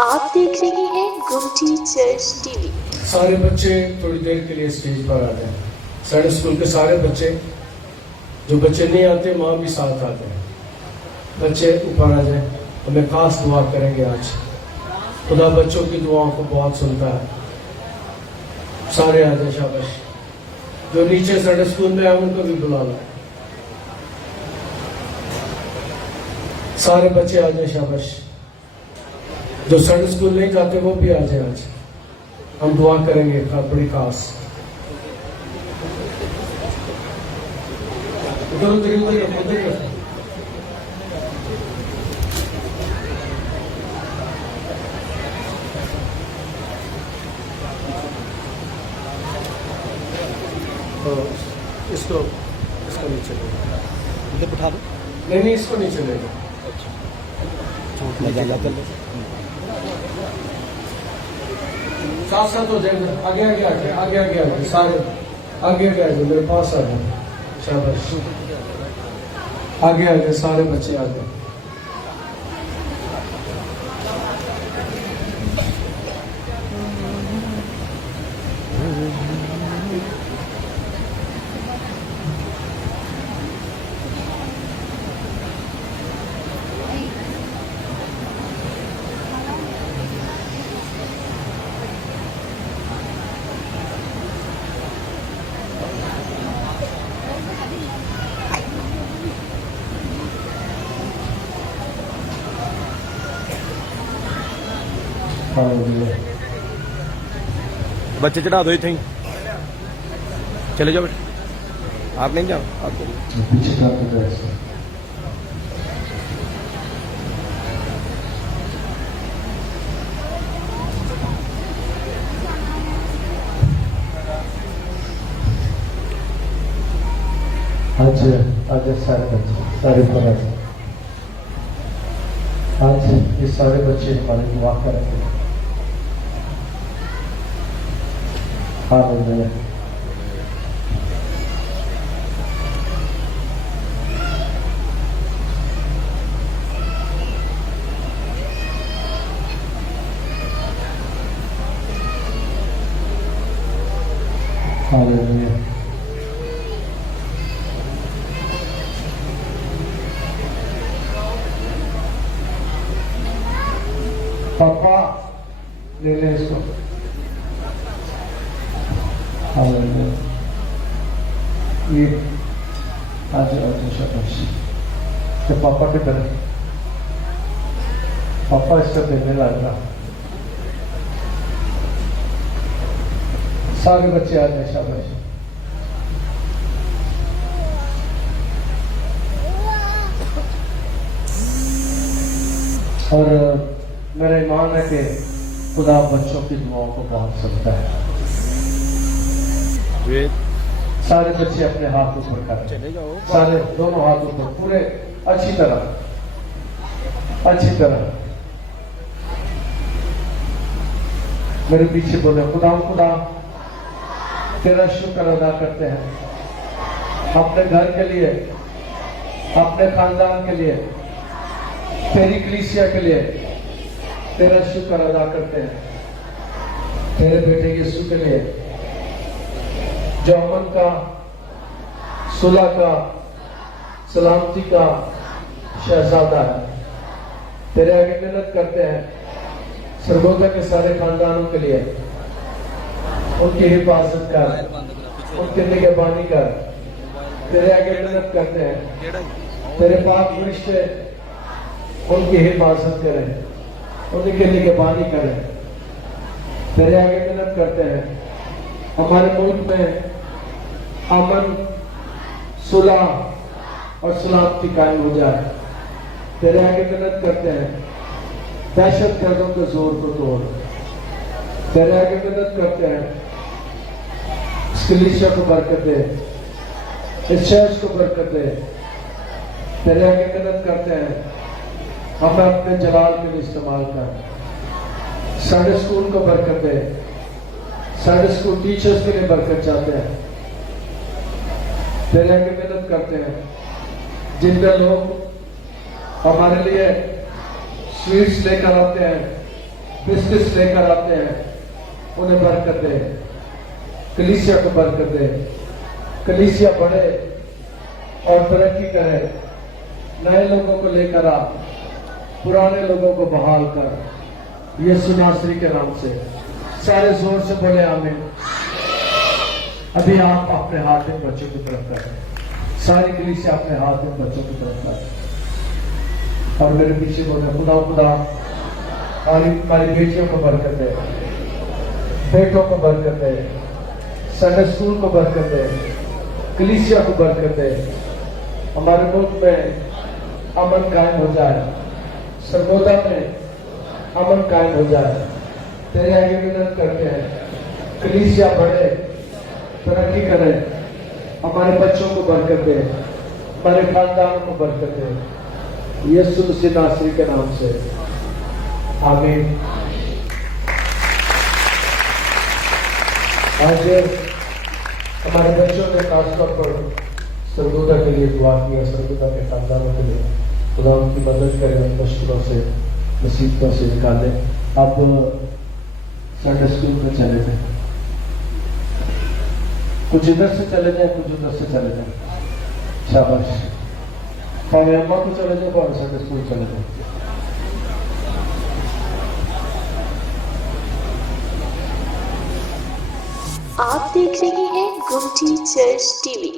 आप देख रहे हैं गुमटी चर्च टीवी। सारे बच्चे थोड़ी देर के लिए स्टेज पर आ जाएं। सारे स्कूल के सारे बच्चे, जो बच्चे नहीं आते माँ भी साथ आते हैं। बच्चे ऊपर आ जाएं, हमें खास दुआ करेंगे आज। खुदा बच्चों की दुआओं को बहुत सुनता है। सारे आ जाए, शाबाश। जो नीचे सारे स्कूल में है उनको भी बुला लो। सारे बच्चे आ जाए, शाबाश। जो संडे स्कूल नहीं जाते वो भी आ जाए आज। हम दुआ करेंगे बड़ी खास। इसको इसको नहीं चलेगा, इधर बिठा दो। नहीं इसको नहीं चलेगा। साथ साथ हो जाएंगे। आगे आगे आगे आगे आगे आगे सारे आगे आगे आगे मेरे पास आ जाए, शाबाश। आगे आगे सारे बच्चे आ गए। बच्चे चढ़ा दो इतने ही चले जाओ बेटा। आप नहीं जाओ, आप चलिए। आज सारे बच्चे सारे पर आज ये सारे बच्चे हमारे दुआ करेंगे। हालेलुया। हालेलुया। पापा ले ले इसको। ये आज शाबाश। तो पापा के तरफ पापा इसका देने लगा। सारे बच्चे आ जाए, शाबाश। और मेरा ईमान है कि खुदा बच्चों की दुआओं को बहुत सुनता है। सारे बच्चे अपने हाथ ऊपर कर, चले जाओ। सारे दोनों हाथ ऊपर, पूरे अच्छी तरह मेरे पीछे बोले। खुदा तेरा शुक्र अदा करते हैं अपने घर के लिए, अपने खानदान के लिए, तेरी कलीसिया के लिए तेरा शुक्र अदा करते हैं। तेरे बेटे यीशु के लिए जो अमन का, सुलह का, सलामती का शहजादा है। तेरे आगे मिन्नत करते हैं सरगोदा के सारे खानदानों के लिए। उनकी हिफाजत कर, उनकी निगहबानी कर। तेरे आगे मिन्नत करते हैं तेरे पाक फरिश्ते उनकी हिफाजत करें, उनकी निगहबानी करें। तेरे आगे मिन्नत करते हैं हमारे मुल्क में अमन, सुलह और सलामती कायम हो जाए। तेरे आगे मिन्नत करते हैं दहशत गर्दों के जोर को तोड़। तेरे आगे मिन्नत करते हैं इस कलीसिया को बरकत दे, इस चर्च को बरकत दे। तेरे आगे मिन्नत करते हैं हमें अपने जलाल के लिए इस्तेमाल कर। संडे स्कूल को बरकत दे, संडे स्कूल टीचर्स के लिए बरकत चाहते हैं। तेरे आगे मिन्नत करते हैं जिनके लोग हमारे लिए स्वीट्स लेकर आते हैं, बिस्किट लेकर आते हैं, उन्हें बरकत दे, कलीसिया को बरकत दे, कलीसिया बढ़े और तरक्की करे, नए लोगों को लेकर आ, पुराने लोगों को बहाल कर, यीशु नासरी के नाम से। सारे जोर से बोले आमीन। अभी आप अपने हाथ में बच्चों की तरफ करें, सारी कलीसिया अपने हाथ में बच्चों की तरफ करें और मेरे पीछे बोले खुदा खुदा हमारी बेटियों को बरकत दे, बेटों को बरकत दे, संडे स्कूल को बरकत दे, कलीसिया को बरकत दे, हमारे मुल्क में अमन कायम हो जाए, सरगोदा में अमन कायम हो जाए। तेरे आगे विनती करते हैं, कलीसिया बढ़े, तरक्की करे, हमारे बच्चों को बरकत दे, हमारे खानदानों को बरकत दे, यीशु मसीह नासरी के नाम से आमीन। आज हमारे बच्चों ने खासतौर पर सरगोदा के लिए दुआ किया, सरगोदा के खानदानों के लिए खुदा उनकी मदद करें, मुश्किलों से मुसीबतों से निकाले। अब संडे स्कूल में चले जाए, कुछ इधर से चले जाए, कुछ उधर से चले जाए, शाबाश। पहले अम्मा को चले जाए और संडे स्कूल चले जाए। आप देख रहे हैं गुमटी चर्च टीवी।